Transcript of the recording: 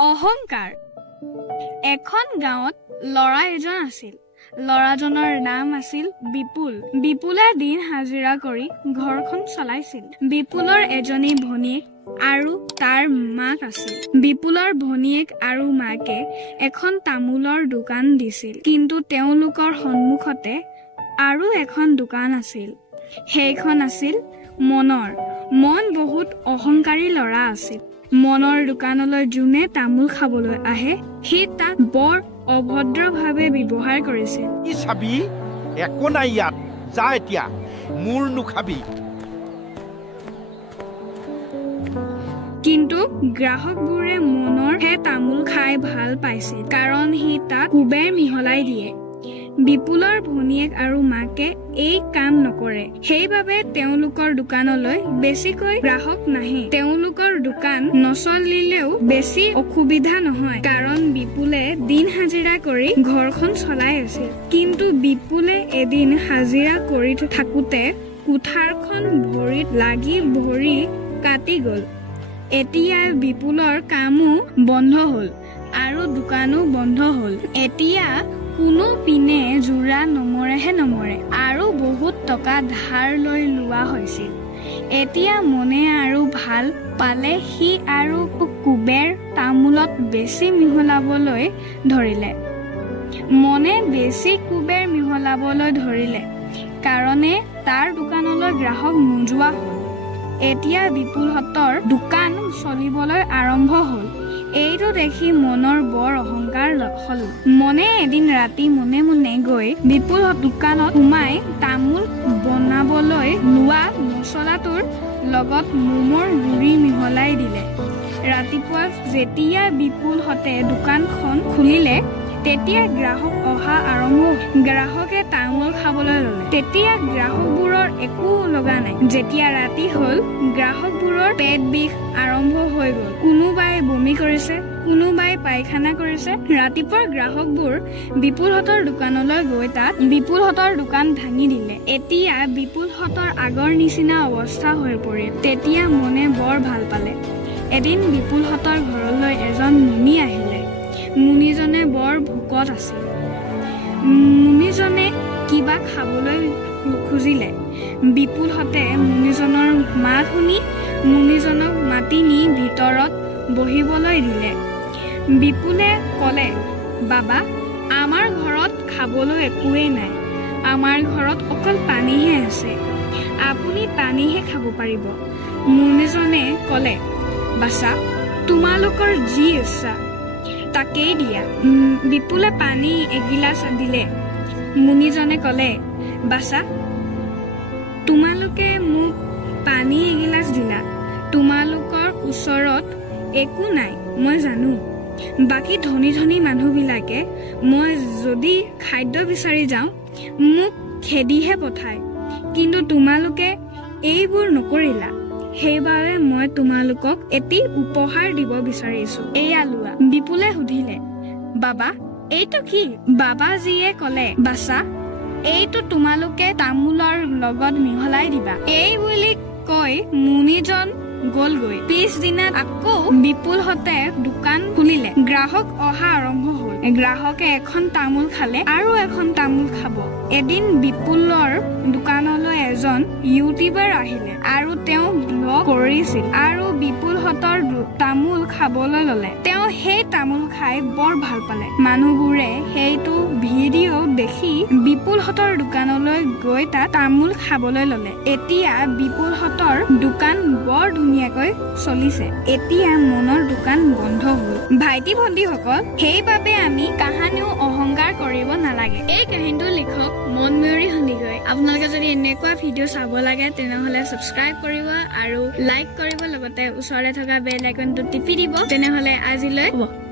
অহংকাৰ। এখন গাঁৱত ল'ৰা এজন আছিল। ল'ৰাজনৰ নাম আছিল বিপুল। বিপুলে দিন হাজিৰা কৰি ঘৰখন চলাইছিল। বিপুলৰ এজনী ভনীয়েক আৰু তাৰ মাক আছিল। বিপুলৰ ভনীয়েক আৰু মাকে এখন তামোলৰ দোকান দিছিল, কিন্তু তেওঁলোকৰ সন্মুখতে আৰু এখন দোকান আছিল। সেইখন আছিল মনৰ। মন বহুত অহংকাৰী ল'ৰা আছিল। মনৰ দোকানলৈ যোনে তামোল খাবলৈ আহে সি তাক বৰ অভদ্ৰভাৱে ব্যৱহাৰ কৰিছিল। কি চাবি? একো নাই ইয়াত, যা এতিয়া, মোৰ নুখাবি। কিন্তু গ্ৰাহকবোৰে মনৰহে তামোল খাই ভাল পাইছিল, কাৰণ সি তাক কুবেৰ মিহলাই দিয়ে। বিপুলৰ ভনীয়েক আৰু মাকে এই কাম নকৰে, সেইবাবে তেওঁলোকৰ দোকানলৈ বেছিকৈ গ্ৰাহক নাহে। তেওঁলোকৰ দোকান নচলিলেও বেছি অসুবিধা নহয়, কাৰণ বিপুলে দিন হাজিৰা কৰি ঘৰখন চলাই আছিল। কিন্তু বিপুলে এদিন হাজিৰা কৰি থাকোতে কুঠাৰখন ভৰিত লাগি ভৰি কাটি গ'ল। এতিয়া বিপুলৰ কামো বন্ধ হ'ল আৰু দোকানো বন্ধ হ'ল। এতিয়া কোনো পিনে যোৰা নমৰে আৰু বহুত টকা ধাৰ লৈ লোৱা হৈছিল। এতিয়া মনে আৰু ভাল পালে সি আৰু কুবেৰ তামোলত বেছি মিহলাবলৈ ধৰিলে। মনে বেছি কুবেৰ মিহলাবলৈ ধৰিলে কাৰণে তাৰ দোকানলৈ গ্ৰাহক নোযোৱা হ'ল। এতিয়া বিপুলহঁতৰ দোকান চলিবলৈ আৰম্ভ হ'ল। এইটো দেখি মনৰ বৰ অহংকাৰ হ'ল। মনে এদিন ৰাতি মনে মনে গৈ বিপুলৰ দোকানত সোমাই তামোল বনাবলৈ লোৱা মছলাটোৰ লগত মমৰ গুৰি মিহলাই দিলে। ৰাতিপুৱা যেতিয়া বিপুলহঁতে দোকানখন খুলিলে তেতিয়া গ্ৰাহক অহা আৰম্ভ হ'ল। গ্ৰাহকে তামোল খাবলৈ ল'লে। তেতিয়া গ্ৰাহকবোৰৰ একো লগা নাই। যেতিয়া ৰাতি হ'ল গ্ৰাহকবোৰৰ পেট বিষ আৰম্ভ হৈ গ'ল। কোনোবাই বমি কৰিছে, কোনোবাই পায়খানা কৰিছে। ৰাতিপুৱা গ্ৰাহকবোৰ বিপুলহঁতৰ দোকানলৈ গৈ তাত বিপুলহঁতৰ দোকান ভাঙি দিলে। এতিয়া বিপুলহঁতৰ আগৰ নিচিনা অৱস্থা হৈ পৰিল। তেতিয়া মনে বৰ ভাল পালে। এদিন বিপুলহঁতৰ ঘৰলৈ এজন মুনি আহিলে। মুনিজনে বৰ ভোকত আছিল। মুনিজনে কিবা খাবলৈ খুজিলে। বিপুলহঁতে মুনিজনৰ মাত শুনি মুনিজনক মাতি নি ভিতৰত বহিবলৈ দিলে। বিপুলে ক'লে, বাবা, আমাৰ ঘৰত খাবলৈ একোৱেই নাই। আমাৰ ঘৰত অকল পানীহে আছে। আপুনি পানীহে খাব পাৰিব। মুনিজনে ক'লে, বাছা, তোমালোকৰ যি ইচ্ছা তাকেই দিয়া। বিপুলে পানী এগিলাচ দিলে। মুনিজনে ক'লে, বাছা, তোমালোকে মোক পানী এগিলাচ দিলা। তোমালোকৰ ওচৰত একো নাই, মই জানো। বাকী ধনী ধনী মানুহবিলাকে মই যদি খাদ্য বিচাৰি যাওঁ মোক খেদিহে পঠায়, কিন্তু তোমালোকে এইবোৰ নকৰিলা। সেইবাবে মই তোমালোকক এটি উপহাৰ দিব বিচাৰিছো, এয়া লোৱা। বিপুলে সুধিলে, বাবা, এইটো কি? বাবাজীয়ে ক'লে, বাছা, এইটো তোমালোকে তামোলৰ লগত মিহলাই দিবা। এই বুলি কৈ মুনিজন গ'লগৈ। পিছদিনা আকৌ বিপুলহঁতে দোকান খুলিলে। গ্ৰাহক অহা আৰম্ভ হ'ল। গ্ৰাহকে এখন তামোল খালে আৰু এখন তামোল খাব। এদিন বিপুলৰ দোকানলৈ এজন ইউটিউবাৰ আহিলে আৰু তেওঁ ব্লগ কৰিছিল আৰু বিপুলহঁতৰ তামোল খাবলৈ ল'লে। তেওঁ সেই তামোল খাই বৰ ভাল পালে। মানুহবোৰে সেইটো ভিডিঅ' দেখি বিপুলহঁতৰ দোকানলৈ গৈ তাত তামোল খাবলৈ ল'লে। এতিয়া বিপুলহঁতৰ দোকান বৰ ধুনীয়াকৈ চলিছে। এতিয়া মনৰ দোকান বন্ধ হ'ল। ভাইটি ভণ্টিসকল, সেইবাবে আমি কাহানিও অহংকাৰ কৰিব নালাগে। এই কাহিনীটো লিখক মনময়ূৰী সন্দিকৈ। আপোনালোকে যদি এনেকুৱা ভিডিঅ' চাব লাগে তেনেহ'লে ছাবস্ক্ৰাইব কৰিব আৰু লাইক কৰিব, লগতে ওচৰতে থকা বেল আইকনটো টিপি দিব। তেনেহ'লে আজিলৈ হ'ব।